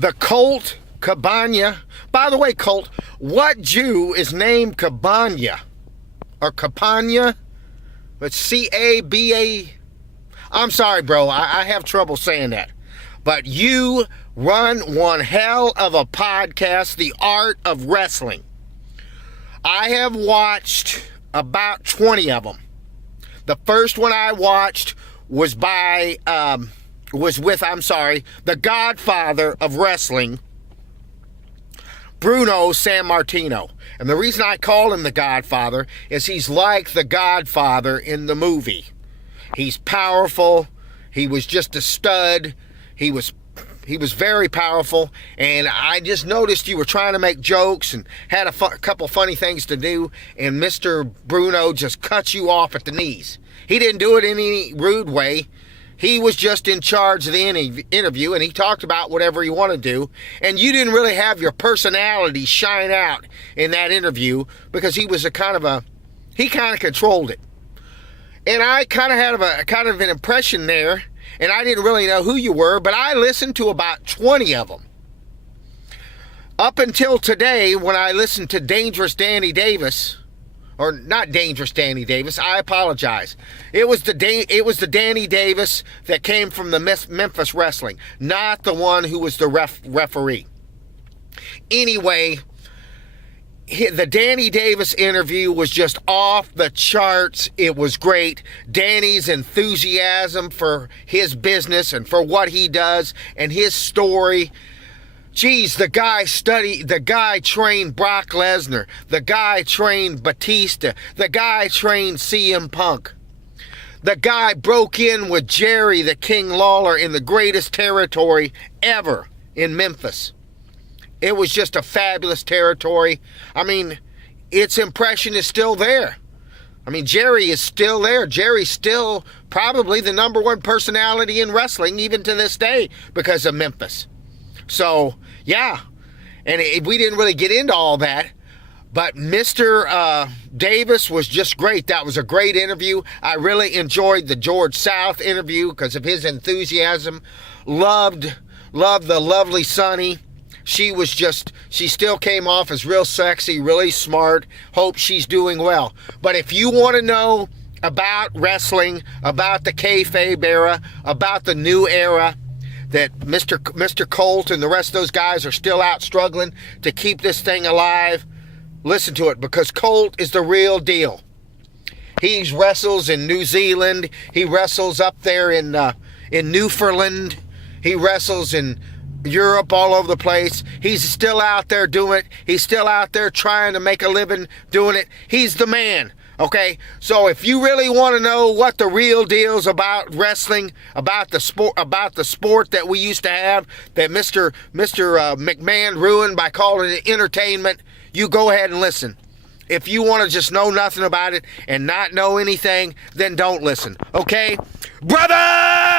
The Colt Cabana. By the way, Colt, what Jew is named Cabana? Or Cabana? It's C-A-B-A. I'm sorry, bro. I have trouble saying that. But you run one hell of a podcast, The Art of Wrestling. I have watched about 20 of them. The first one I watched was with the Godfather of Wrestling, Bruno Sammartino. And the reason I call him the Godfather is he's like the Godfather in the movie. He's powerful. He was just a stud. He was very powerful, and I just noticed you were trying to make jokes and had a couple funny things to do, and Mr. Bruno just cut you off at the knees. He didn't do it in any rude way. He was just in charge of the interview, and he talked about whatever he wanted to do, and you didn't really have your personality shine out in that interview because he kind of controlled it. And I kind of had an impression there, and I didn't really know who you were, but I listened to about 20 of them. Up until today, when I listened to Dangerous Danny Davis, or not Dangerous Danny Davis, I apologize. It was the Danny Davis that came from the Memphis Wrestling, not the one who was the referee. Anyway, the Danny Davis interview was just off the charts. It was great. Danny's enthusiasm for his business and for what he does and his story. Geez, the guy trained Brock Lesnar. The guy trained Batista. The guy trained CM Punk. The guy broke in with Jerry the King Lawler in the greatest territory ever in Memphis. It was just a fabulous territory. I mean, its impression is still there. I mean, Jerry is still there. Jerry's still probably the number one personality in wrestling even to this day because of Memphis. So, yeah. And we didn't really get into all that. But Mr. Davis was just great. That was a great interview. I really enjoyed the George South interview because of his enthusiasm. Loved the lovely Sunny. She still came off as real sexy, really smart. Hope she's doing well. But if you want to know about wrestling, about the kayfabe era, about the new era, that Mr. Colt and the rest of those guys are still out struggling to keep this thing alive, listen to it, because Colt is the real deal. He wrestles in New Zealand. He wrestles up there in Newfoundland. He wrestles in Europe, all over the place. He's still out there doing it. He's still out there trying to make a living doing it. He's the man, okay? So if you really want to know what the real deal's about wrestling, about the sport that we used to have, that Mr. McMahon ruined by calling it entertainment, you go ahead and listen. If you want to just know nothing about it and not know anything, then don't listen, okay? Brother!